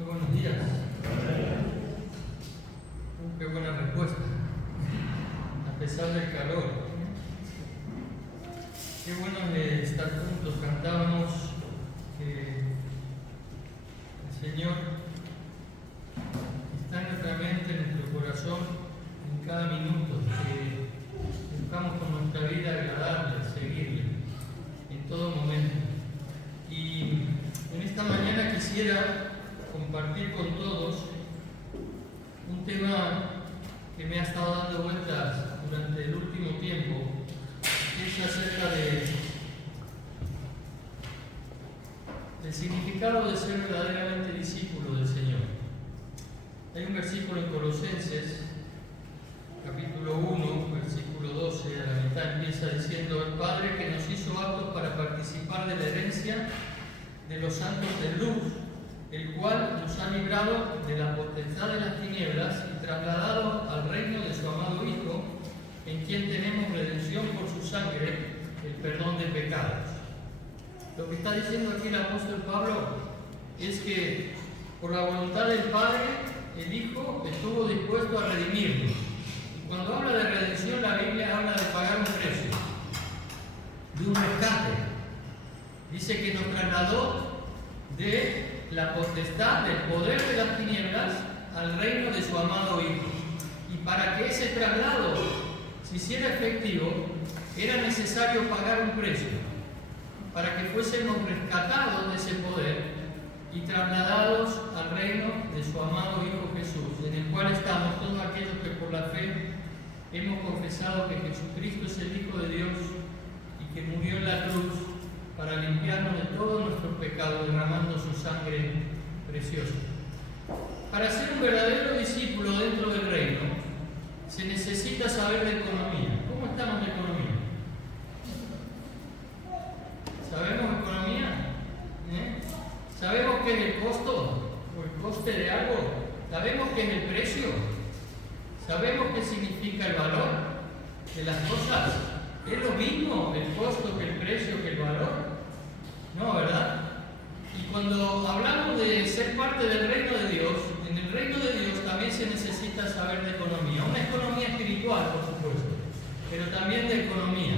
Muy buenos días. Qué buena respuesta, a pesar del calor. Qué bueno es estar juntos. Cantábamos que el Señor está en nuestra mente, en nuestro corazón, en cada minuto, que buscamos con nuestra vida agradable, seguirle en todo momento. Y en esta mañana quisiera compartir con todos un tema que me ha estado dando vueltas durante el último tiempo, que es acerca del significado de ser verdaderamente discípulo del Señor. Hay un versículo en Colosenses, capítulo 1, versículo 12, a la mitad empieza diciendo: el Padre que nos hizo aptos para participar de la herencia de los santos de luz, el cual nos ha librado de la potestad de las tinieblas y trasladado al reino de su amado Hijo, en quien tenemos redención por su sangre, el perdón de pecados. Lo que está diciendo aquí el apóstol Pablo es que por la voluntad del Padre, el Hijo estuvo dispuesto a redimirnos. Y cuando habla de redención, la Biblia habla de pagar un precio, de un rescate. Dice que nos trasladó de la potestad del poder de las tinieblas al reino de su amado Hijo. Y para que ese traslado se hiciera efectivo, era necesario pagar un precio, para que fuésemos rescatados de ese poder y trasladados al reino de su amado Hijo Jesús, en el cual estamos todos aquellos que por la fe hemos confesado que Jesucristo es el Hijo de Dios y que murió en la cruz para limpiarnos de todos nuestros pecados, derramando su sangre preciosa. Para ser un verdadero discípulo dentro del reino, se necesita saber de economía. ¿Cómo estamos de economía? ¿Sabemos economía? ¿Sabemos qué es el costo o el coste de algo? ¿Sabemos qué es el precio? ¿Sabemos qué significa el valor de las cosas? ¿Es lo mismo el costo que el precio que el valor? No, ¿verdad? Y cuando hablamos de ser parte del reino de Dios, en el reino de Dios también se necesita saber de economía. Una economía espiritual, por supuesto, pero también de economía.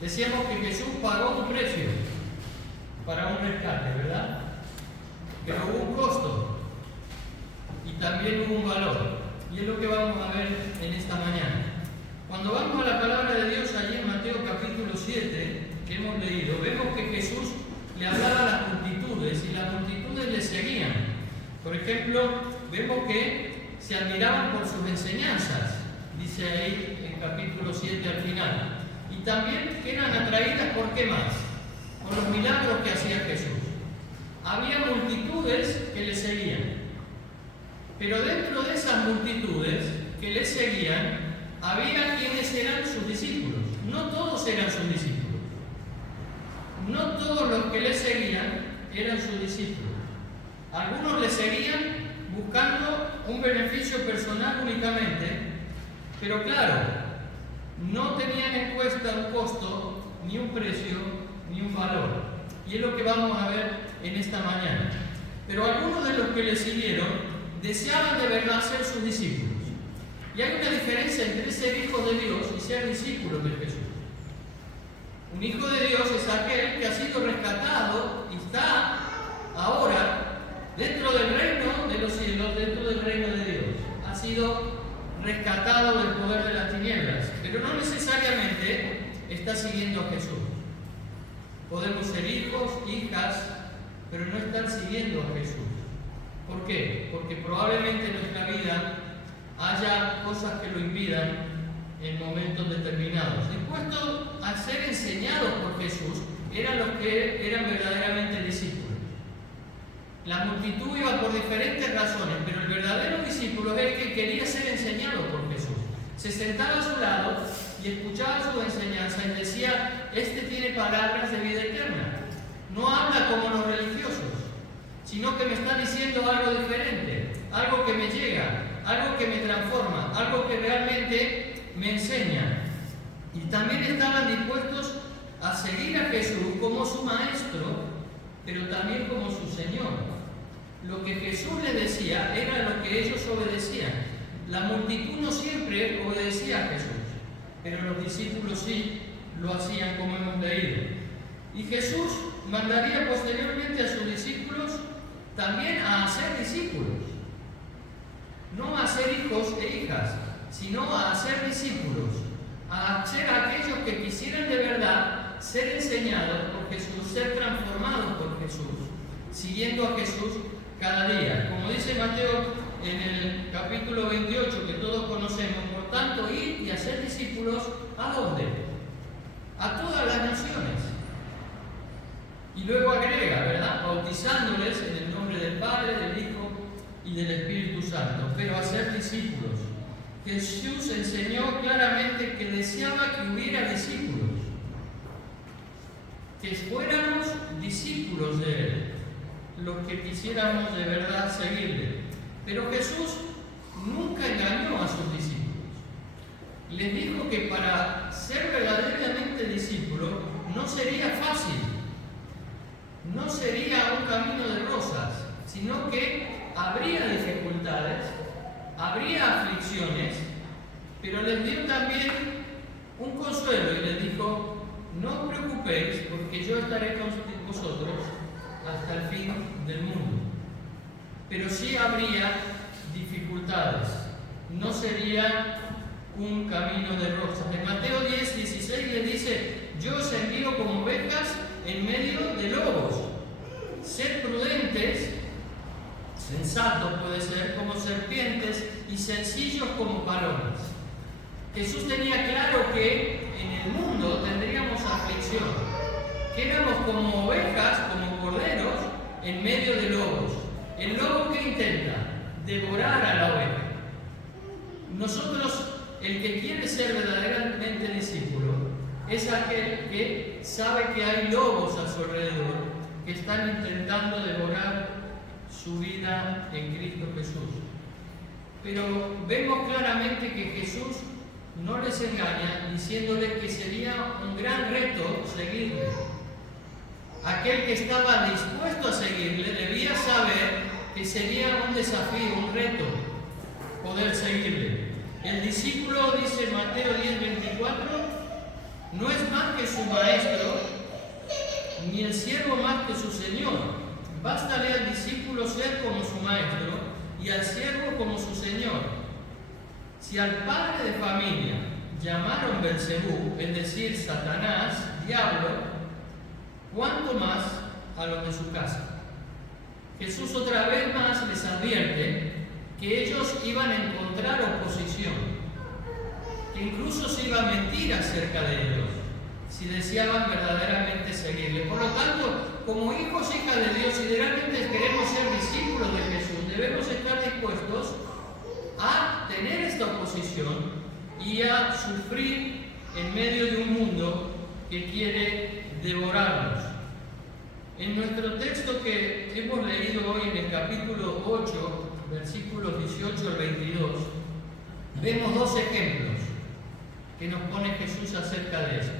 Decíamos que Jesús pagó un precio para un rescate, ¿verdad? Pero hubo un costo y también hubo un valor. Y es lo que vamos a ver en esta mañana. Cuando vamos a la palabra de Dios allí en Mateo capítulo 7, que hemos leído, vemos que Jesús le hablaba a las multitudes y las multitudes le seguían. Por ejemplo, vemos que se admiraban por sus enseñanzas, dice ahí en capítulo 7 al final. Y también que eran atraídas por qué más, por los milagros que hacía Jesús. Había multitudes que le seguían, pero dentro de esas multitudes que le seguían, había quienes eran sus discípulos. No todos eran sus discípulos. No todos los que le seguían eran sus discípulos. Algunos le seguían buscando un beneficio personal únicamente, pero claro, no tenían en cuenta un costo, ni un precio, ni un valor. Y es lo que vamos a ver en esta mañana. Pero algunos de los que le siguieron deseaban de verdad ser sus discípulos. Y hay una diferencia entre ser hijo de Dios y ser discípulo de Jesús. Un hijo de Dios es aquel que ha sido rescatado y está ahora dentro del reino de los cielos, dentro del reino de Dios. Ha sido rescatado del poder de las tinieblas, pero no necesariamente está siguiendo a Jesús. Podemos ser hijos, hijas, pero no estar siguiendo a Jesús. ¿Por qué? Porque probablemente en nuestra vida haya cosas que lo impidan en momentos determinados. Dispuestos a ser enseñados por Jesús eran los que eran verdaderamente discípulos. La multitud iba por diferentes razones, pero el verdadero discípulo es el que quería ser enseñado por Jesús. Se sentaba a su lado y escuchaba su enseñanza y decía: este tiene palabras de vida eterna. No habla como los religiosos, sino que me está diciendo algo diferente, algo que me llega, algo que me transforma, algo que realmente me enseña. Y también estaban dispuestos a seguir a Jesús como su maestro, pero también como su Señor. lo que Jesús les decía era lo que ellos obedecían. La multitud no siempre obedecía a Jesús, pero los discípulos sí lo hacían, como hemos leído. Y Jesús mandaría posteriormente a sus discípulos también a hacer discípulos. No a ser hijos e hijas, sino a hacer discípulos, a ser aquellos que quisieran de verdad ser enseñados por Jesús, ser transformados por Jesús, siguiendo a Jesús cada día. Como dice Mateo en el capítulo 28, que todos conocemos, por tanto, ir y hacer discípulos, ¿a dónde? A todas las naciones. Y luego agrega, ¿verdad? Bautizándoles en el nombre del Padre, del Hijo y del Espíritu Santo, pero a ser discípulos. Jesús enseñó claramente que deseaba que hubiera discípulos, que fuéramos discípulos de Él, los que quisiéramos de verdad seguirle. Pero Jesús nunca engañó a sus discípulos. Les dijo que para ser verdaderamente discípulos no sería fácil, no sería un camino de rosas, sino que habría dificultades, habría aflicciones, pero les dio también un consuelo y les dijo: no os preocupéis, porque yo estaré con vosotros hasta el fin del mundo. Pero sí habría dificultades, no sería un camino de rosas. En Mateo 10:16 le dice: yo os envío como ovejas en medio de lobos. Sed prudentes, sensatos puede ser, como serpientes, y sencillos como palomas. Jesús tenía claro que en el mundo tendríamos aflicción, que éramos como ovejas, como corderos, en medio de lobos. El lobo que intenta devorar a la oveja. Nosotros, el que quiere ser verdaderamente discípulo, es aquel que sabe que hay lobos a su alrededor que están intentando devorar su vida en Cristo Jesús. Pero vemos claramente que Jesús no les engaña diciéndoles que sería un gran reto seguirle. Aquel que estaba dispuesto a seguirle debía saber que sería un desafío, un reto, poder seguirle. El discípulo, dice Mateo 10:24, no es más que su maestro, ni el siervo más que su señor. Bástale al discípulo ser como su maestro y al siervo como su señor. Si al padre de familia llamaron Belcebú, es decir, Satanás, diablo, ¿cuánto más a los de su casa? Jesús otra vez más les advierte que ellos iban a encontrar oposición, que incluso se iba a mentir acerca de ellos si deseaban verdaderamente seguirle. Por lo tanto, como hijos e hijas de Dios, si realmente queremos ser discípulos de Jesús, debemos estar dispuestos a tener esta oposición y a sufrir en medio de un mundo que quiere devorarnos. En nuestro texto que hemos leído hoy en el capítulo 8, versículos 18 al 22, vemos dos ejemplos que nos pone Jesús acerca de esto.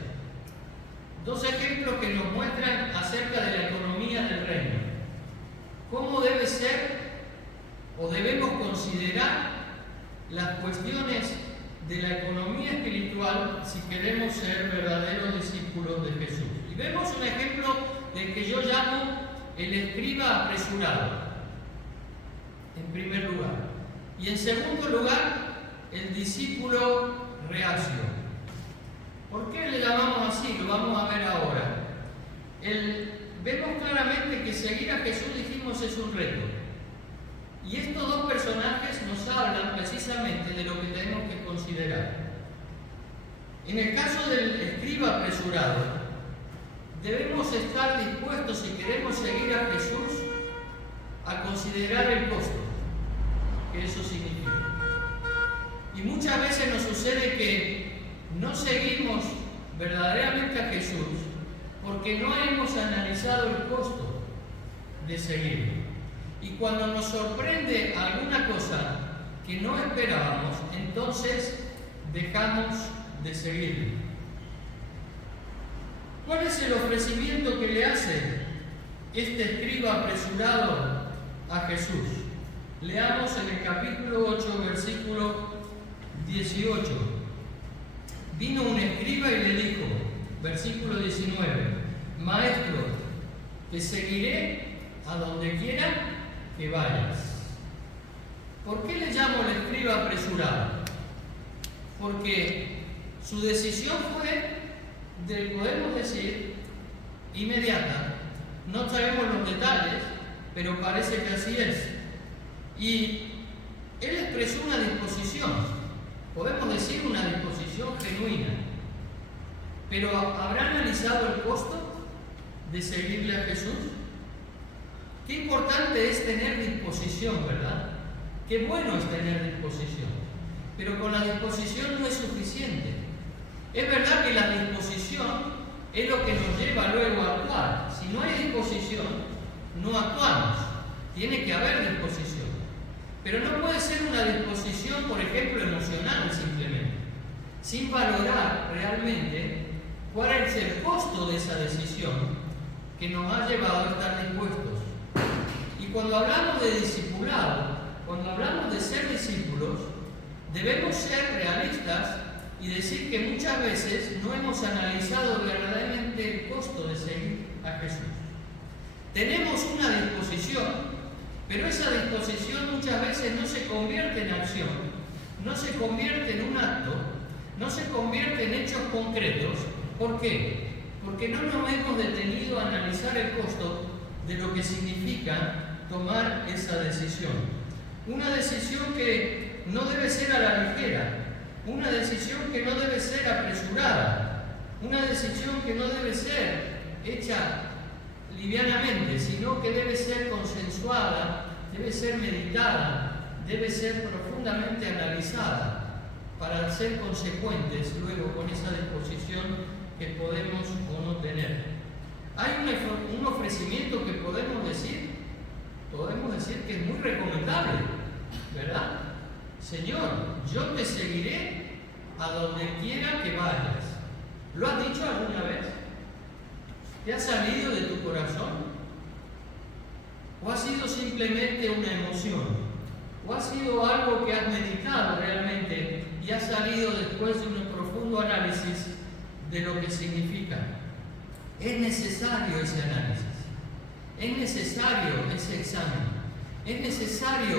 Dos ejemplos que nos muestran acerca de la economía del reino. ¿Cómo debe ser o debemos considerar las cuestiones de la economía espiritual si queremos ser verdaderos discípulos de Jesús? Y vemos un ejemplo del que yo llamo el escriba apresurado, en primer lugar. Y en segundo lugar, el discípulo reacio. ¿Por qué le llamamos así? Lo vamos a ver ahora. Vemos claramente que seguir a Jesús, dijimos, es un reto. Y estos dos personajes nos hablan precisamente de lo que tenemos que considerar. En el caso del escriba apresurado, debemos estar dispuestos, si queremos seguir a Jesús, a considerar el costo que eso significa. Y muchas veces nos sucede que no seguimos verdaderamente a Jesús porque no hemos analizado el costo de seguirlo. Y cuando nos sorprende alguna cosa que no esperábamos, entonces dejamos de seguirlo. ¿Cuál es el ofrecimiento que le hace este escriba apresurado a Jesús. Leamos en el capítulo 8, versículo 18. Vino un escriba y le dijo, versículo 19, Maestro, te seguiré a donde quiera que vayas. ¿Por qué le llamo al escriba apresurado? Porque su decisión fue, podemos decir, inmediata. No sabemos los detalles, pero parece que así es. Y él expresó una disposición, podemos decir una disposición genuina. Pero ¿habrá analizado el costo de seguirle a Jesús? Qué importante es tener disposición, ¿verdad? Qué bueno es tener disposición. Pero con la disposición no es suficiente. Es verdad que la disposición es lo que nos lleva luego a actuar. Si no hay disposición, no actuamos. Tiene que haber disposición. Pero no puede ser una disposición, por ejemplo, emocional simplemente, sin valorar realmente cuál es el costo de esa decisión que nos ha llevado a estar dispuestos. Y cuando hablamos de discipulado, cuando hablamos de ser discípulos, debemos ser realistas y decir que muchas veces no hemos analizado verdaderamente el costo de seguir a Jesús. Tenemos una disposición, pero esa disposición muchas veces no se convierte en acción, no se convierte en un acto, no se convierte en hechos concretos. ¿Por qué? Porque no nos hemos detenido a analizar el costo de lo que significa tomar esa decisión. Una decisión que no debe ser a la ligera, una decisión que no debe ser apresurada, una decisión que no debe ser hecha livianamente, sino que debe ser consensuada, debe ser meditada, debe ser profundamente analizada para ser consecuentes luego con esa disposición que podemos o no tener. Hay un ofrecimiento que podemos decir que es muy recomendable, ¿verdad? Señor, yo te seguiré a donde quiera que vayas. ¿Lo has dicho alguna vez? ¿Te ha salido de tu corazón? ¿O ha sido simplemente una emoción? ¿O ha sido algo que has meditado realmente y ha salido después de un profundo análisis de lo que significa? Es necesario ese análisis, es necesario ese examen, es necesario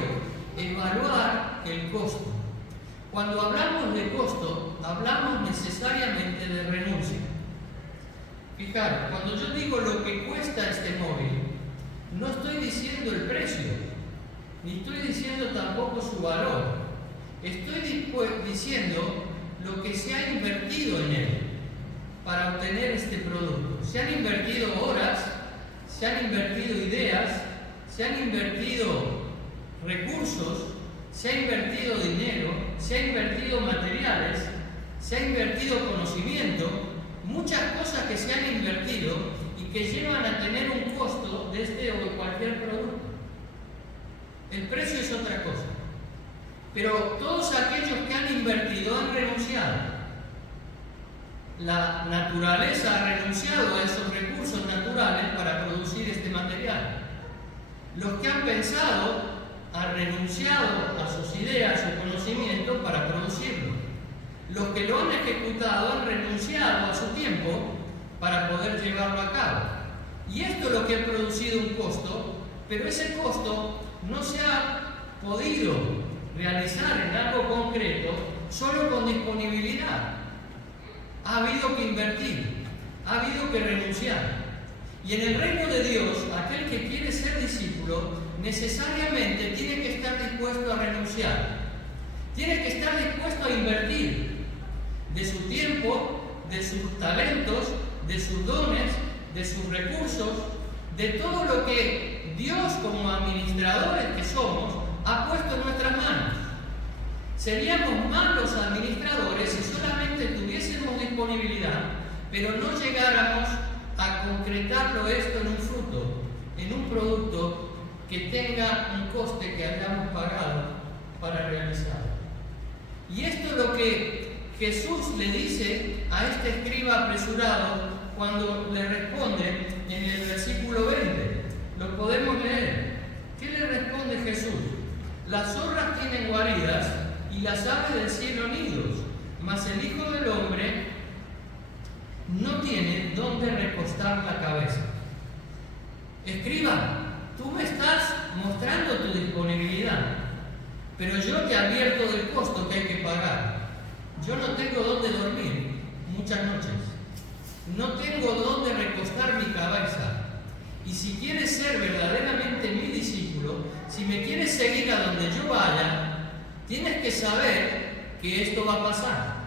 evaluar el costo. Cuando hablamos de costo, hablamos necesariamente de renuncia. Fijaros, cuando yo digo lo que cuesta este móvil, no estoy diciendo el precio, ni estoy diciendo tampoco su valor. Estoy diciendo lo que se ha invertido en él para obtener este producto. Se han invertido horas, se han invertido ideas, se han invertido recursos, se ha invertido dinero, se ha invertido materiales, se ha invertido conocimiento, muchas cosas que se han invertido y que llevan a tener un costo de este o de cualquier producto. El precio es otra cosa. Pero todos aquellos que han invertido han renunciado. La naturaleza ha renunciado a esos recursos naturales para producir este material. Los que han pensado han renunciado a sus ideas, a su conocimiento para producirlo. Los que lo han ejecutado han renunciado a su tiempo para poder llevarlo a cabo. Y esto es lo que ha producido un costo, pero ese costo no se ha podido realizar en algo concreto solo con disponibilidad. Ha habido que invertir, ha habido que renunciar. Y en el reino de Dios, aquel que quiere ser discípulo necesariamente tiene que estar dispuesto a renunciar. Tiene que estar dispuesto a invertir de su tiempo, de sus talentos, de sus dones, de sus recursos, de todo lo que Dios, como administradores que somos, ha puesto en nuestras manos. Seríamos malos administradores si solamente tuviésemos disponibilidad, pero no llegáramos a concretarlo esto en un fruto, en un producto que tenga un coste que hayamos pagado para realizarlo. Y esto es lo que Jesús le dice a este escriba apresurado cuando le responde en el versículo 20. Lo podemos leer. ¿Qué le responde? las aves del cielo nidos, mas el Hijo del Hombre no tiene dónde recostar la cabeza. Escriba, tú me estás mostrando tu disponibilidad, pero yo te advierto del costo que hay que pagar. Yo no tengo dónde dormir muchas noches, no tengo dónde recostar mi cabeza. Y si quieres ser verdaderamente mi discípulo, si me quieres seguir a donde yo vaya, tienes que saber que esto va a pasar.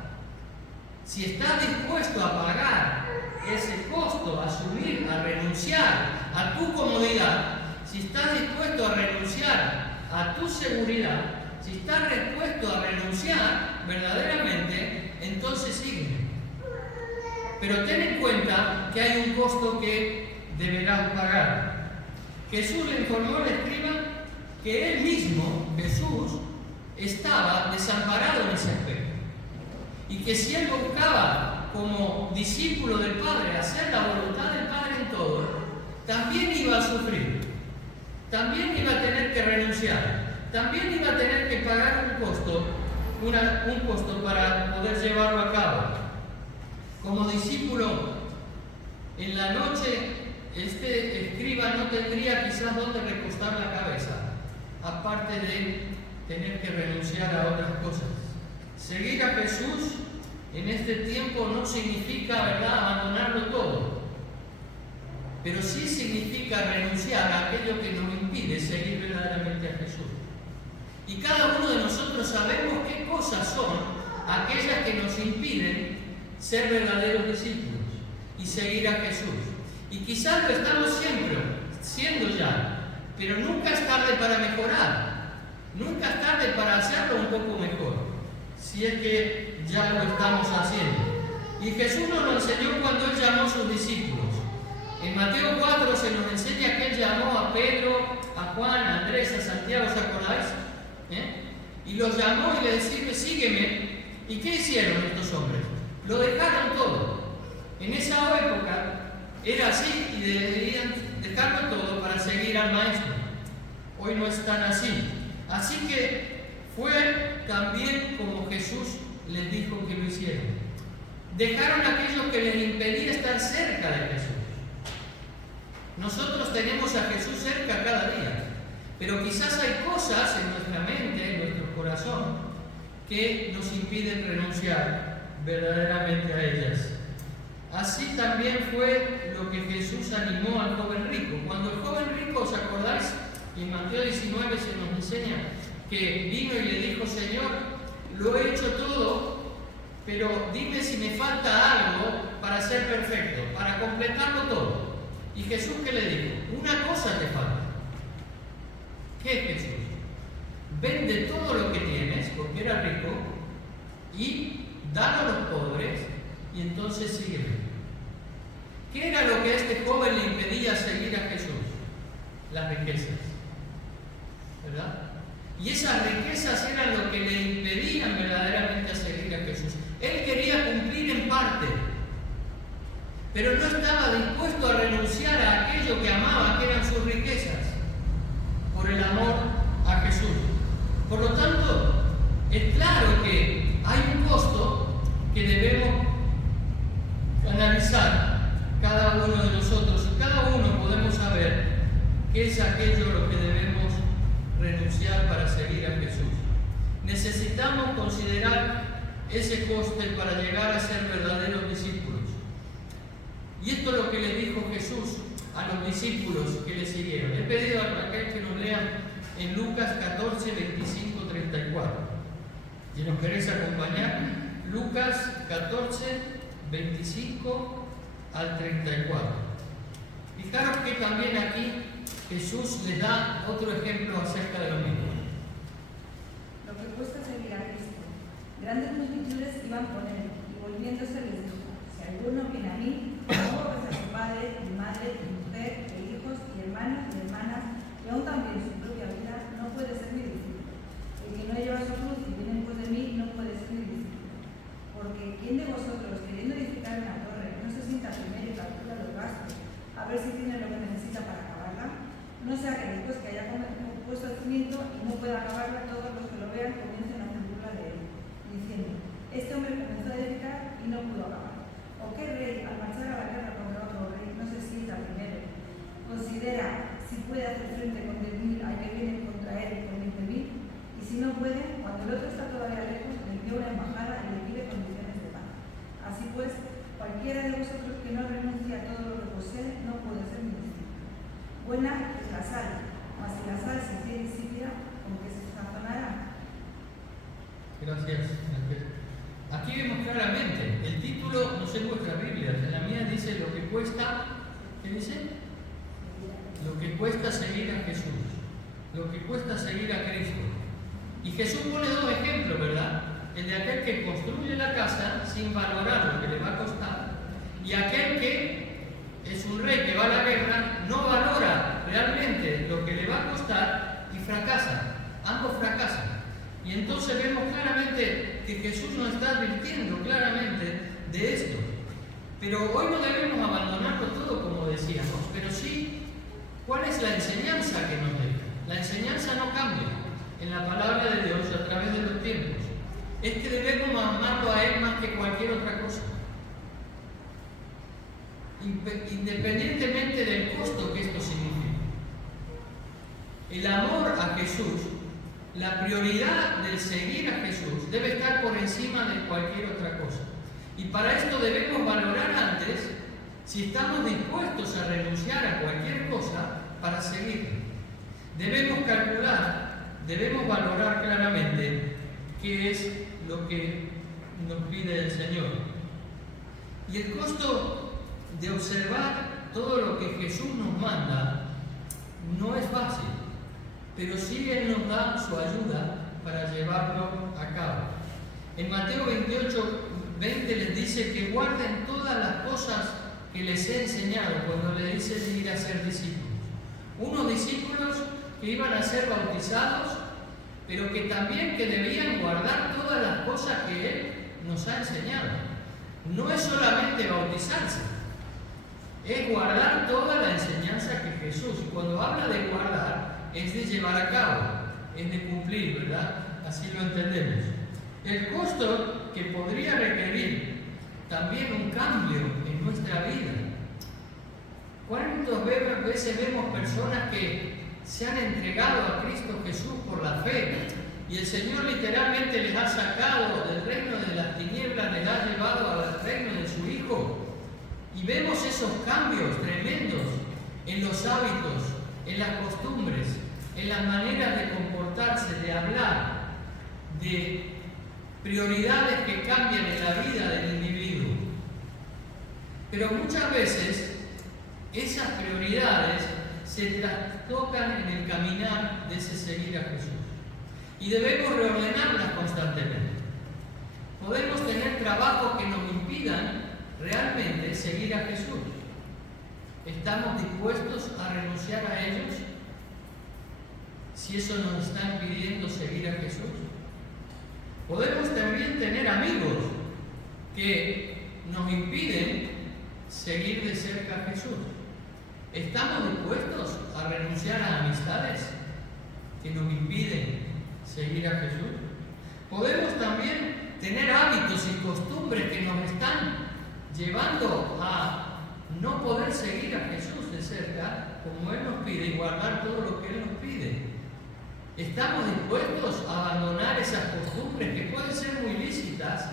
Si estás dispuesto a pagar ese costo, a asumir, a renunciar a tu comodidad, si estás dispuesto a renunciar a tu seguridad, si estás dispuesto a renunciar verdaderamente, entonces sígueme. Pero ten en cuenta que hay un costo que deberás pagar. Jesús le informó al escriba que él mismo, Jesús, estaba desamparado en ese aspecto. Y que si él buscaba como discípulo del Padre hacer la voluntad del Padre en todo, también iba a sufrir, también iba a tener que renunciar, también iba a tener que pagar un costo para poder llevarlo a cabo. Como discípulo, en la noche, este escriba no tendría quizás dónde recostar la cabeza, aparte de tener que renunciar a otras cosas. Seguir a Jesús en este tiempo no significa, ¿verdad?, abandonarlo todo, pero sí significa renunciar a aquello que nos impide seguir verdaderamente a Jesús. Y cada uno de nosotros sabemos qué cosas son aquellas que nos impiden ser verdaderos discípulos y seguir a Jesús. Y quizás lo estamos siempre siendo ya, pero nunca es tarde para mejorar, nunca es tarde para hacerlo un poco mejor, si es que ya lo estamos haciendo. Y Jesús nos lo enseñó cuando Él llamó a sus discípulos. En Mateo 4 se nos enseña que Él llamó a Pedro, a Juan, a Andrés, a Santiago, ¿os acordáis? Y los llamó y les dijo, sígueme. ¿Y qué hicieron estos hombres? Lo dejaron todo. En esa época era así y debían dejarlo todo para seguir al Maestro. Hoy no es tan así. Así que fue también como Jesús les dijo que lo hicieran. Dejaron aquello que les impedía estar cerca de Jesús. Nosotros tenemos a Jesús cerca cada día, pero quizás hay cosas en nuestra mente, en nuestro corazón, que nos impiden renunciar verdaderamente a ellas. Así también fue lo que Jesús animó al joven rico. Cuando el joven rico, ¿os acordáis? En Mateo 19 se nos enseña que vino y le dijo, Señor, lo he hecho todo, pero dime si me falta algo para ser perfecto, para completarlo todo. Y Jesús, ¿qué le dijo? Una cosa te falta. ¿Qué es Jesús? Vende todo lo que tienes, porque era rico, y dalo a los pobres, y entonces sígueme. ¿Qué era lo que a este joven le impedía seguir a Jesús? Las riquezas, ¿verdad? Y esas riquezas eran lo que le impedían verdaderamente a seguir a Jesús. Él quería cumplir en parte, pero no estaba dispuesto a renunciar a aquello que amaba, que eran sus riquezas, por el amor a Jesús. Por lo tanto, es claro que hay un costo que debemos analizar cada uno de nosotros, y cada uno podemos saber qué es aquello a lo que debemos renunciar para seguir a Jesús. Necesitamos considerar ese coste para llegar a ser verdaderos discípulos. Y esto es lo que le dijo Jesús a los discípulos que le siguieron. He pedido a Raquel que nos lean en Lucas 14, 25, 34. Si nos queréis acompañar, Lucas 14, 25 al 34. Fijaros que también aquí Jesús les da otro ejemplo acerca de lo mismo. Lo que cuesta seguir a Cristo. Grandes multitudes iban con él, y volviéndose les dijo, si alguno viene a mí, no aborrece a su padre, y madre, y mujer, e hijos, y hermanos, y hermanas, y aún también su propia vida, no puede ser mi discípulo. El que no lleva su cruz y viene en pos de mí, no puede ser mi discípulo. Porque ¿quién de vosotros, queriendo edificar una torre, no se sienta primero y calcula los gastos, a ver si tiene lo que necesita para acabarla? No sea que después que haya puesto el cimiento y no pueda acabarla, todos los que lo vean comiencen a hacer burla de él. Este hombre comenzó a edificar y no pudo acabar. ¿O qué rey, al marchar a la guerra contra otro rey, no se sienta primero? Considera si puede hacer frente con 10.000 al que viene contra él con 20.000, y si no puede, cuando el otro está todavía lejos, le envía una embajada y le pide condiciones de paz. Así pues, cualquiera de vosotros que no renuncie a todo lo que posee no puede ser mi discípulo. Buena es la sal, mas si la sal se hiciera insípida, ¿con qué se sazonará? Gracias. Aquí vemos claramente, el título no sé en vuestra Biblia, en la mía dice lo que cuesta, ¿qué dice? Lo que cuesta seguir a Jesús, lo que cuesta seguir a Cristo. Y Jesús pone dos ejemplos, ¿verdad? El de aquel que construye la casa sin valorar lo que le va a costar, y aquel que es un rey que va a la guerra, no valora realmente lo que le va a costar y fracasa. Ambos fracasan. Y entonces vemos claramente que Jesús nos está advirtiendo claramente de esto. Pero hoy no debemos abandonarlo todo, como decíamos, pero sí, ¿cuál es la enseñanza que nos deja? La enseñanza no cambia en la palabra de Dios a través de los tiempos. Es que debemos amarlo a Él más que cualquier otra cosa. Independientemente del costo que esto significa. El amor a Jesús, la prioridad del seguir a Jesús debe estar por encima de cualquier otra cosa. Y para esto debemos valorar antes si estamos dispuestos a renunciar a cualquier cosa para seguirle. Debemos calcular, debemos valorar claramente qué es lo que nos pide el Señor. Y el costo de observar todo lo que Jesús nos manda no es fácil, pero sí Él nos da su ayuda para llevarlo a cabo. En Mateo 28:20 les dice que guarden todas las cosas que les he enseñado cuando les dice ir a ser discípulos. Unos discípulos que iban a ser bautizados, pero que también que debían guardar todas las cosas que Él nos ha enseñado. No es solamente bautizarse, es guardar toda la enseñanza que Jesús, y cuando habla de guardar, es de llevar a cabo, es de cumplir, ¿verdad? Así lo entendemos. El costo que podría requerir también un cambio en nuestra vida. ¿Cuántas veces vemos personas que se han entregado a Cristo Jesús por la fe y el Señor literalmente les ha sacado del reino de las tinieblas, les ha llevado al reino de su Hijo? Y vemos esos cambios tremendos en los hábitos, en las costumbres, en las maneras de comportarse, de hablar, de prioridades que cambian en la vida del individuo. Pero muchas veces esas prioridades se trastocan en el caminar de ese seguir a Jesús. Y debemos reordenarlas constantemente. Podemos tener trabajos que nos impidan realmente seguir a Jesús. ¿Estamos dispuestos a renunciar a ellos si eso nos está impidiendo seguir a Jesús? Podemos también tener amigos que nos impiden seguir de cerca a Jesús. ¿Estamos dispuestos a renunciar a amistades que nos impiden seguir a Jesús? Podemos también tener hábitos y costumbres que nos están llevando a no poder seguir a Jesús de cerca como Él nos pide y guardar todo lo que Él nos pide. ¿Estamos dispuestos a abandonar esas costumbres que pueden ser muy lícitas?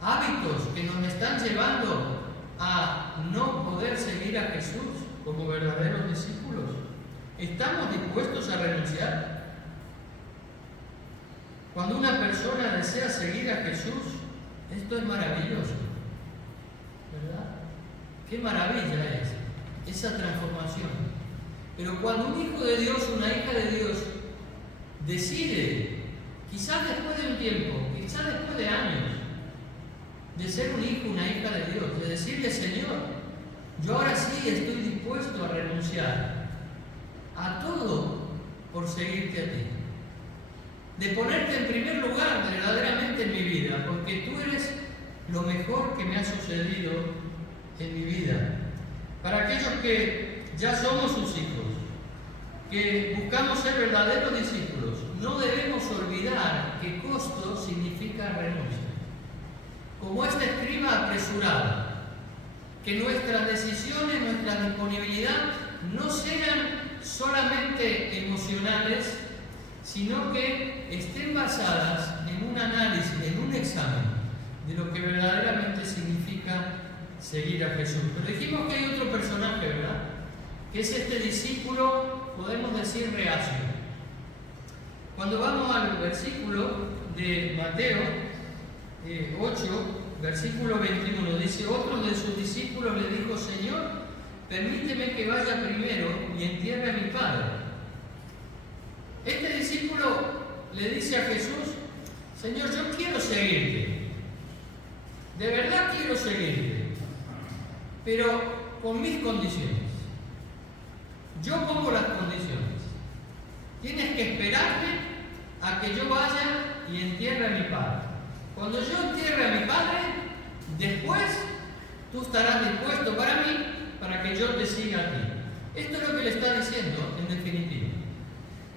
Hábitos que nos están llevando a no poder seguir a Jesús como verdaderos discípulos. ¿Estamos dispuestos a renunciar? Cuando una persona desea seguir a Jesús, esto es maravilloso, ¿verdad? Qué maravilla es esa transformación. Pero cuando un hijo de Dios, una hija de Dios, decide, quizás después de un tiempo, quizás después de años, de ser un hijo, una hija de Dios, de decirle: Señor, yo ahora sí estoy dispuesto a renunciar a todo por seguirte a ti. De ponerte en primer lugar verdaderamente en mi vida, porque tú eres lo mejor que me ha sucedido en mi vida. Para aquellos que ya somos sus hijos, que buscamos ser verdaderos discípulos, no debemos olvidar que costo significa renuncia. como este escriba apresurado, que nuestras decisiones, nuestra disponibilidad no sean solamente emocionales, sino que estén basadas en un análisis, en un examen de lo que verdaderamente significa seguir a Jesús. Pero dijimos que hay otro personaje, ¿verdad? Que es este discípulo, podemos decir, reacio. Cuando vamos al versículo de Mateo 8, versículo 21, dice: otro de sus discípulos le dijo: Señor, permíteme que vaya primero y entierre a mi padre. Este discípulo le dice a Jesús: Señor, yo quiero seguirte, de verdad quiero seguirte, pero con mis condiciones. Yo pongo las condiciones. Tienes que esperarme a que yo vaya y entierre a mi padre. Cuando yo entierre a mi padre, después tú estarás dispuesto para mí, para que yo te siga a ti. Esto es lo que le está diciendo en definitiva.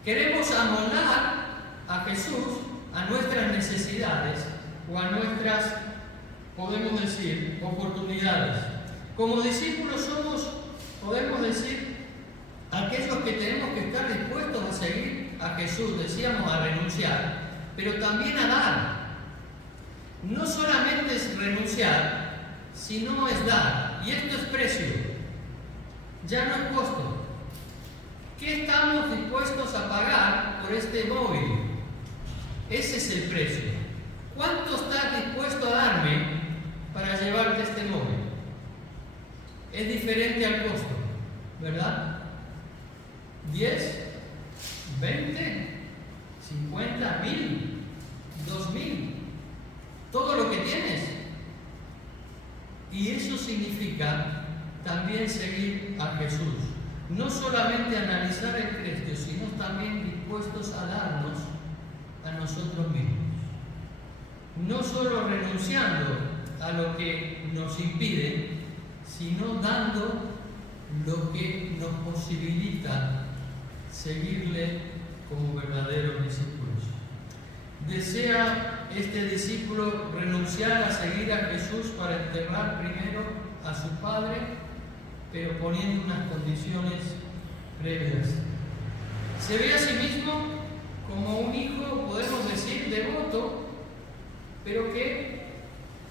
Queremos amoldar a Jesús a nuestras necesidades o a nuestras, podemos decir, oportunidades. Como discípulos somos, podemos decir, aquellos que tenemos que estar dispuestos a seguir a Jesús, decíamos, a renunciar, pero también a dar. No solamente es renunciar, sino es dar. Y esto es precio, ya no es costo. ¿Qué estamos dispuestos a pagar por este móvil? Ese es el precio. ¿Cuánto estás dispuesto a darme para llevarte este móvil? Es diferente al costo, ¿verdad? 10, 20, 50, 1000, 2000, todo lo que tienes. Y eso significa también seguir a Jesús. No solamente analizar el precio, sino también dispuestos a darnos a nosotros mismos. No solo renunciando a lo que nos impide, sino dando lo que nos posibilita seguirle como verdaderos discípulos. ¿Desea este discípulo renunciar a seguir a Jesús para enterrar primero a su padre, pero poniendo unas condiciones previas? Se ve a sí mismo como un hijo, podemos decir, devoto, pero que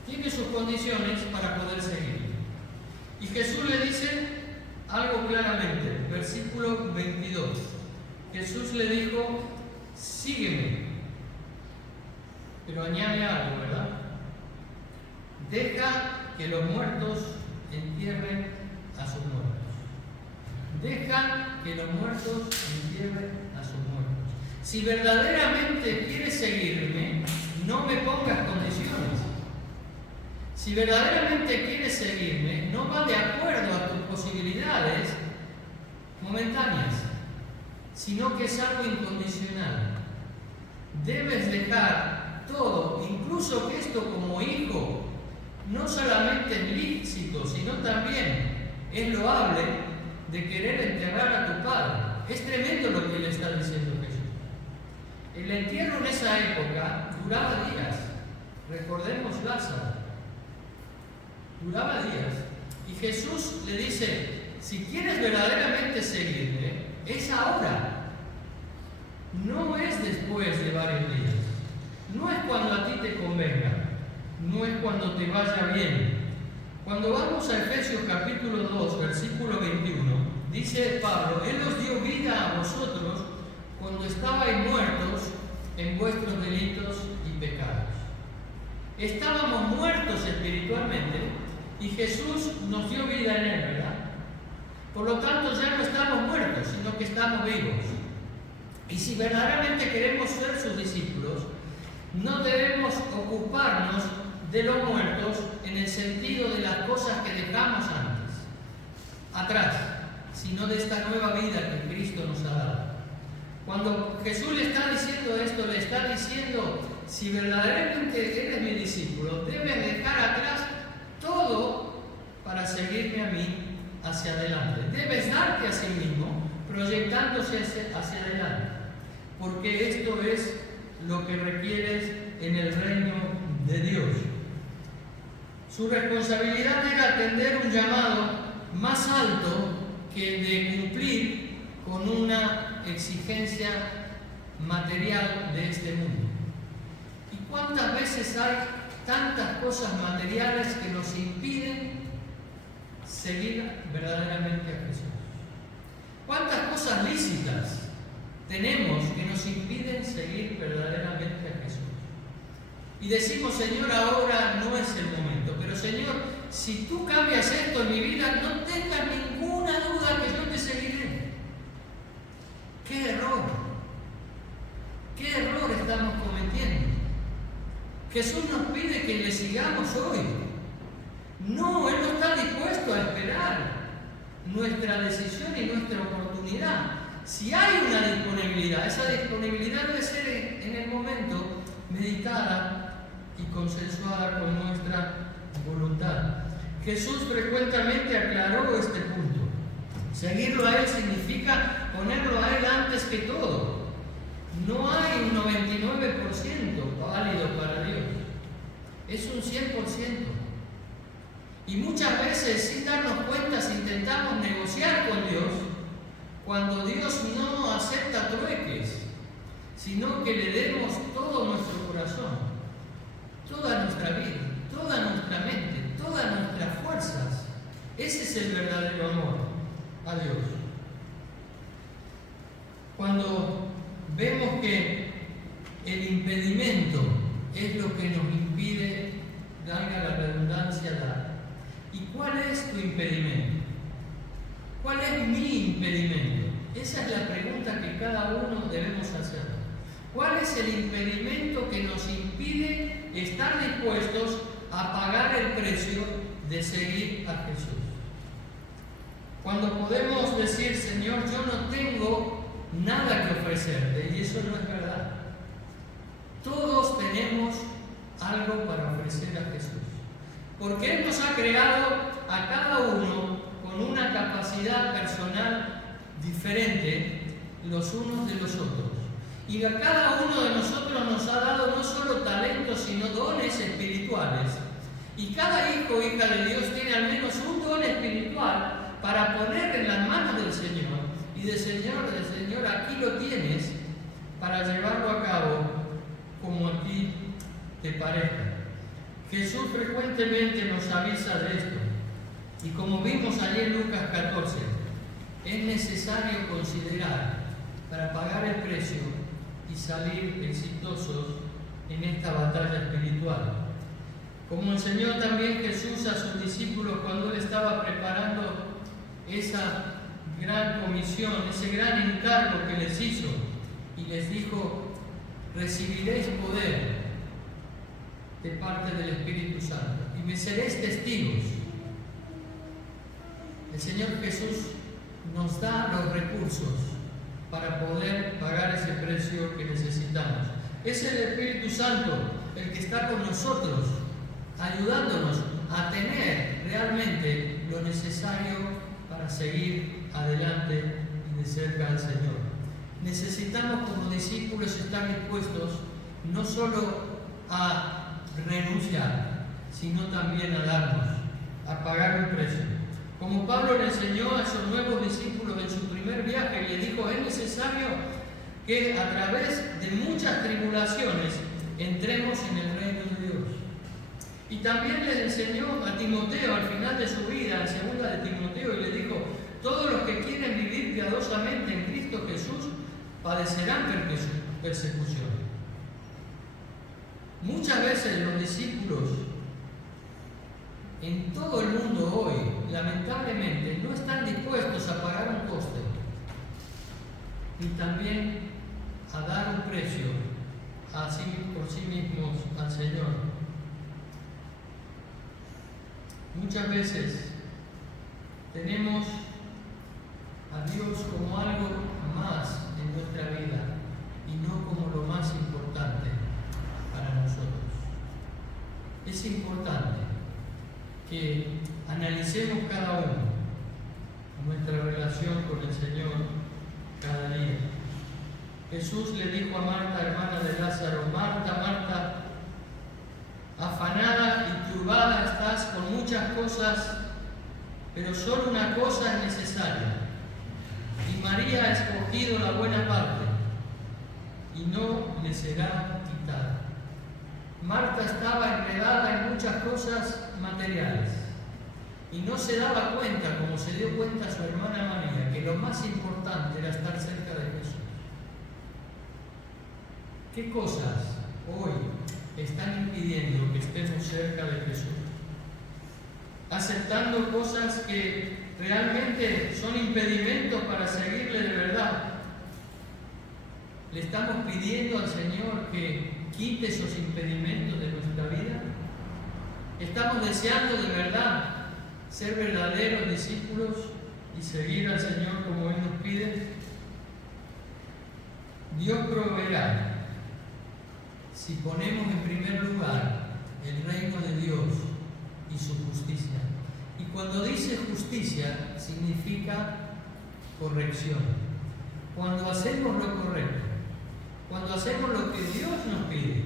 tiene sus condiciones para poder seguir. Y Jesús le dice algo claramente, versículo 22. Jesús le dijo: sígueme. Pero añade algo, ¿verdad? Deja que los muertos entierren a sus muertos. Deja que los muertos entierren a sus muertos. Si verdaderamente quieres seguirme, no me pongas condiciones. Si verdaderamente quieres seguirme, no va de acuerdo a tus posibilidades momentáneas, sino que es algo incondicional. Debes dejar todo, incluso que esto como hijo, no solamente es lícito, sino también es loable, de querer enterrar a tu padre. Es tremendo lo que le está diciendo Jesús. El entierro en esa época duraba días. Recordemos Lázaro. Duraba días. Y Jesús le dice: si quieres verdaderamente seguirme, es ahora. No es después de varios días. No es cuando a ti te convenga. No es cuando te vaya bien. Cuando vamos a Efesios capítulo 2, versículo 21, dice Pablo: Él os dio vida a vosotros cuando estabais muertos en vuestros delitos y pecados. Estábamos muertos espiritualmente y Jesús nos dio vida en Él, ¿verdad? Por lo tanto, ya no estamos muertos, sino que estamos vivos. Y si verdaderamente queremos ser sus discípulos, no debemos ocuparnos de los muertos en el sentido de las cosas que dejamos atrás, sino de esta nueva vida que Cristo nos ha dado. Cuando Jesús le está diciendo esto, le está diciendo: si verdaderamente eres mi discípulo, debes dejar atrás todo para seguirme a mí hacia adelante. Debes darte a sí mismo, proyectándose hacia adelante, porque esto es lo que requieres en el reino de Dios. Su responsabilidad era atender un llamado más alto que el de cumplir con una exigencia material de este mundo. ¿Y cuántas veces hay tantas cosas materiales que nos impiden seguir verdaderamente a Jesús? ¿Cuántas cosas lícitas tenemos que nos impiden seguir verdaderamente a Jesús? Y decimos, Señor, ahora no es el momento, pero Señor, si tú cambias esto en mi vida, no tengas ninguna duda que yo te seguiré. ¡Qué error! ¡Qué error estamos cometiendo! Jesús nos pide que le sigamos hoy. No, Él no está dispuesto a esperar nuestra decisión y nuestra oportunidad. Si hay una disponibilidad, esa disponibilidad debe ser en el momento meditada y consensuada con nuestra voluntad. Jesús frecuentemente aclaró este punto. Seguirlo a Él significa ponerlo a Él antes que todo. No hay un 99% válido para Dios. Es un 100%. Y muchas veces, sin darnos cuenta, intentamos negociar con Dios cuando Dios no acepta trueques, sino que le demos todo nuestro corazón, toda nuestra vida, toda nuestra mente, todas nuestras fuerzas. Ese es el verdadero amor a Dios. Cuando vemos que el impedimento es lo que nos impide, valga la redundancia, dar. ¿Y cuál es tu impedimento? ¿Cuál es mi impedimento? Esa es la pregunta que cada uno debemos hacer. ¿Cuál es el impedimento que nos impide estar dispuestos a pagar el precio de seguir a Jesús? Cuando podemos decir, Señor, yo no tengo nada que ofrecerte, y eso no es verdad. Todos tenemos algo para ofrecer a Jesús, porque Él nos ha creado a cada uno con una capacidad personal diferente los unos de los otros. Y a cada uno de nosotros nos ha dado no solo talentos, sino dones espirituales. Y cada hijo o hija de Dios tiene al menos un don espiritual para poner en las manos del Señor. Y del Señor, aquí lo tienes para llevarlo a cabo como a ti te parezca. Jesús frecuentemente nos avisa de esto. Y como vimos allí en Lucas 14, es necesario considerar para pagar el precio y salir exitosos en esta batalla espiritual. Como enseñó también Jesús a sus discípulos cuando Él estaba preparando esa gran comisión, ese gran encargo que les hizo, y les dijo, recibiréis poder de parte del Espíritu Santo y me seréis testigos. El Señor Jesús nos da los recursos para poder pagar ese precio que necesitamos. Es el Espíritu Santo el que está con nosotros, ayudándonos a tener realmente lo necesario para seguir adelante y de cerca al Señor. Necesitamos como discípulos estar dispuestos no solo a renunciar, sino también a darnos, a pagar un precio. Como Pablo le enseñó a esos nuevos discípulos en su primer viaje, le dijo, es necesario que a través de muchas tribulaciones entremos en el reino de Dios. Y también le enseñó a Timoteo al final de su vida, en segunda de Timoteo, y le dijo, todos los que quieren vivir piadosamente en Cristo Jesús padecerán persecución. Muchas veces los discípulos en todo el mundo hoy, lamentablemente, no están dispuestos a pagar un coste y también a dar un precio por sí mismos al Señor. Muchas veces tenemos a Dios como algo más en nuestra vida y no como lo más importante para nosotros. Es importante que analicemos cada uno nuestra relación con el Señor cada día. Jesús le dijo a Marta, hermana de Lázaro, Marta, Marta, afanada y turbada estás con muchas cosas, pero solo una cosa es necesaria. Y María ha escogido la buena parte, y no le será quitada. Marta estaba enredada en muchas cosas materiales, y no se daba cuenta, como se dio cuenta su hermana María, que lo más importante era estar cerca de Jesús. ¿Qué cosas hoy están impidiendo que estemos cerca de Jesús? Aceptando cosas que realmente son impedimentos para seguirle de verdad. ¿Le estamos pidiendo al Señor que quite esos impedimentos de nuestra vida? ¿Estamos deseando de verdad ser verdaderos discípulos y seguir al Señor como Él nos pide? Dios proveerá si ponemos en primer lugar el reino de Dios y su justicia. Y cuando dice justicia, significa corrección. Cuando hacemos lo correcto, cuando hacemos lo que Dios nos pide,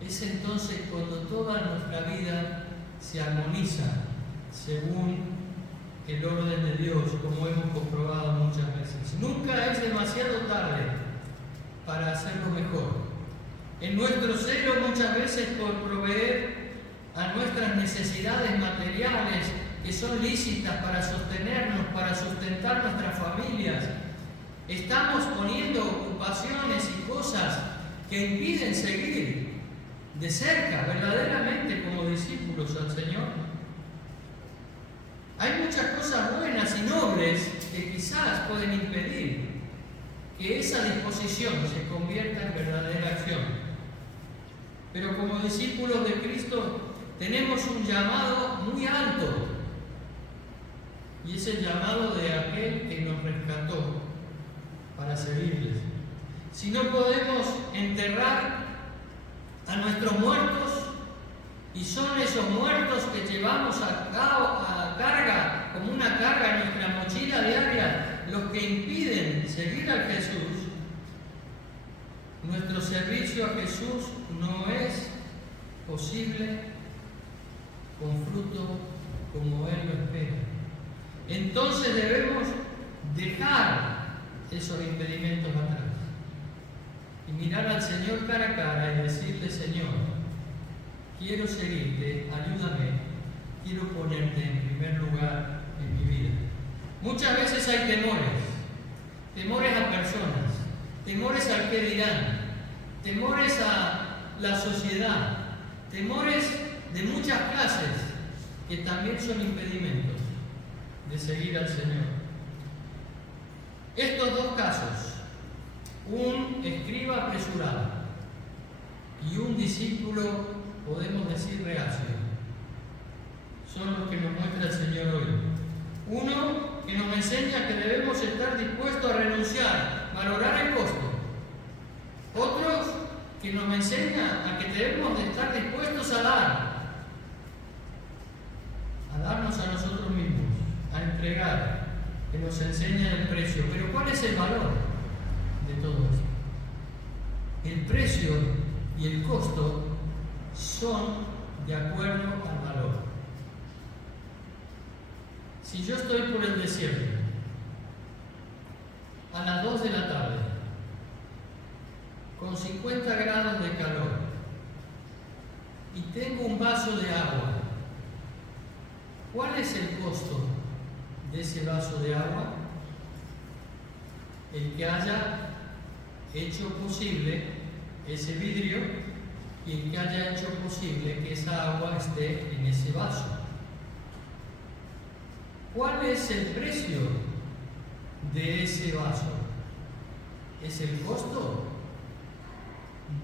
es entonces cuando toda nuestra vida se armoniza según el orden de Dios, como hemos comprobado muchas veces. Nunca es demasiado tarde para hacerlo mejor. En nuestro celo muchas veces por proveer a nuestras necesidades materiales que son lícitas para sostenernos, para sustentar nuestras familias, estamos poniendo ocupaciones y cosas que impiden seguir de cerca, verdaderamente como discípulos al Señor. Hay muchas cosas buenas y nobles que quizás pueden impedir que esa disposición se convierta en verdadera acción. Pero como discípulos de Cristo tenemos un llamado muy alto, y es el llamado de aquel que nos rescató para servirles. Si no podemos enterrar a nuestros muertos, y son esos muertos que llevamos a carga, como una carga en nuestra mochila diaria, los que impiden seguir a Jesús, nuestro servicio a Jesús no es posible con fruto como Él lo espera. Entonces debemos dejar esos impedimentos atrás y mirar al Señor cara a cara y decirle: Señor, quiero seguirte, ayúdame, quiero ponerte en primer lugar en mi vida. Muchas veces hay temores a personas, temores al qué dirán, temores a la sociedad, temores de muchas clases que también son impedimentos de seguir al Señor. Estos dos casos, un escriba apresurado y un discípulo, podemos decir, reacio, son los que nos muestra el Señor hoy. Uno que nos enseña que debemos estar dispuestos a renunciar, valorar el costo. Otros que nos enseña a que debemos de estar dispuestos a darnos a nosotros mismos, a entregar, que nos enseña el precio. Pero ¿cuál es el valor de todo esto? El precio y el costo son de acuerdo al valor. Si yo estoy por el desierto a las 2 de la tarde con 50 grados de calor y tengo un vaso de agua, ¿cuál es el costo de ese vaso de agua? El que haya hecho posible ese vidrio y el que haya hecho posible que esa agua esté en ese vaso. ¿Cuál es el precio de ese vaso? ¿Es el costo?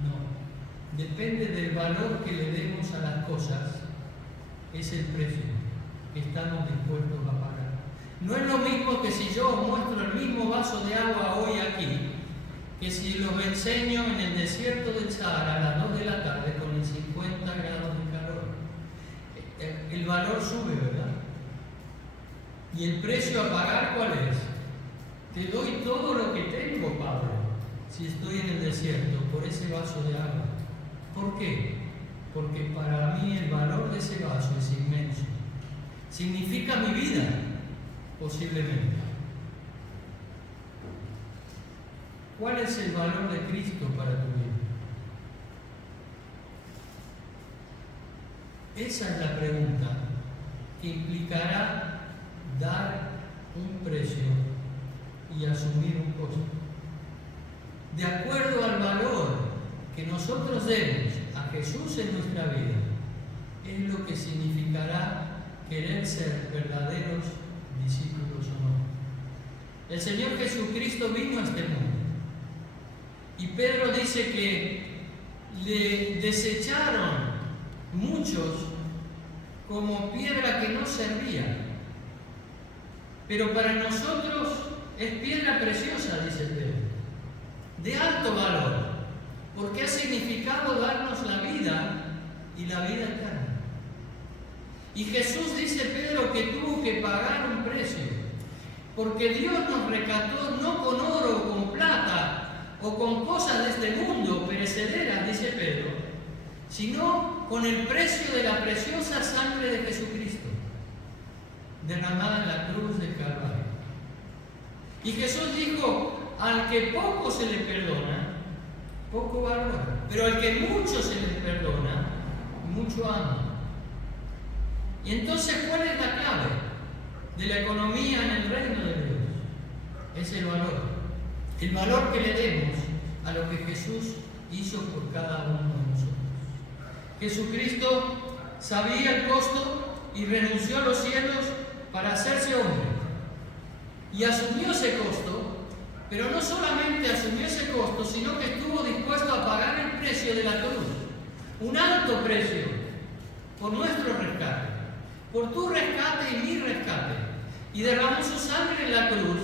No. Depende del valor que le demos a las cosas, es el precio que estamos dispuestos a pagar. No es lo mismo que si yo os muestro el mismo vaso de agua hoy aquí, que si los enseño en el desierto de Sahara a las 2 de la tarde con el 50 grados de calor. El valor sube, ¿verdad? ¿Y el precio a pagar cuál es? Te doy todo lo que tengo, Pablo, si estoy en el desierto, por ese vaso de agua. ¿Por qué? porque para mí el valor de ese vaso es inmenso. Significa mi vida, posiblemente. ¿Cuál es el valor de Cristo para tu vida? Esa es la pregunta que implicará dar un precio y asumir un costo. De acuerdo al valor que nosotros demos a Jesús en nuestra vida, es lo que significará querer ser verdaderos discípulos o no. El Señor Jesucristo vino a este mundo y Pedro dice que le desecharon muchos como piedra que no servía, pero para nosotros es piedra preciosa, dice Pedro, de alto valor, porque ha significado darnos la vida y la vida eterna. Y Jesús, dice Pedro, que tuvo que pagar un precio, porque Dios nos rescató no con oro o con plata o con cosas de este mundo perecederas, dice Pedro, sino con el precio de la preciosa sangre de Jesucristo, derramada en la cruz del Calvario. Y Jesús dijo: al que poco se le perdona, poco valora, pero al que mucho se le perdona, mucho ama. Y entonces, ¿cuál es la clave de la economía en el reino de Dios? Es el valor que le demos a lo que Jesús hizo por cada uno de nosotros. Jesucristo sabía el costo y renunció a los cielos para hacerse hombre. Y asumió ese costo, pero no solamente asumió ese costo, sino que estuvo dispuesto a pagar el precio de la cruz. Un alto precio por nuestro rescate, por tu rescate y mi rescate. Y derramó su sangre en la cruz,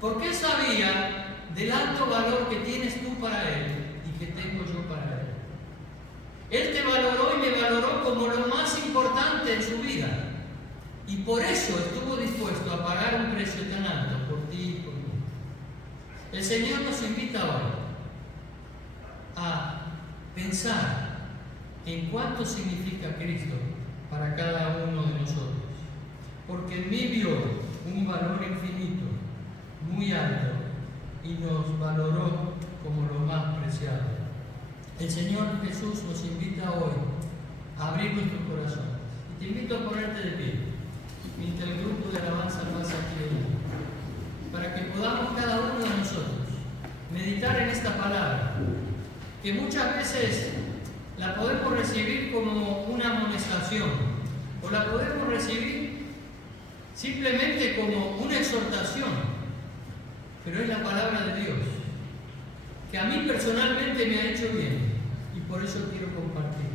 porque Él sabía del alto valor que tienes tú para Él y que tengo yo para Él. Él te valoró y me valoró como lo más importante en su vida. Y por eso estuvo dispuesto a pagar un precio tan alto por ti y por mí. El Señor nos invita hoy a pensar en cuánto significa Cristo para cada uno de nosotros. Porque en mí vio un valor infinito, muy alto, y nos valoró como lo más preciado. El Señor Jesús nos invita hoy a abrir nuestro corazón. Y te invito a ponerte de pie, mientras el grupo de alabanza pasa aquí hoy, para que podamos cada uno de nosotros meditar en esta palabra, que muchas veces la podemos recibir como una amonestación, o la podemos recibir simplemente como una exhortación, pero es la palabra de Dios, que a mí personalmente me ha hecho bien, y por eso quiero compartir,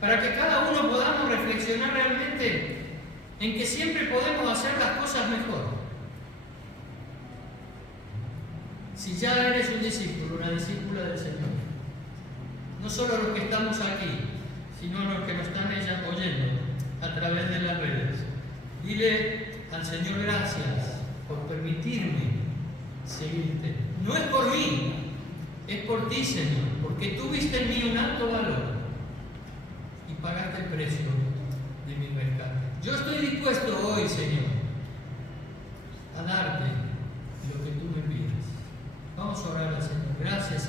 para que cada uno podamos reflexionar realmente en que siempre podemos hacer las cosas mejor. Si ya eres un discípulo, una discípula del Señor, no solo los que estamos aquí, sino los que nos están oyendo a través de las redes, dile al Señor gracias por permitirme seguirte. No es por mí, es por ti, Señor, porque tú viste en mí un alto valor y pagaste el precio de mi rescate. Yo estoy dispuesto hoy, Señor, a darte lo que tú me pides. Vamos a orar al Señor.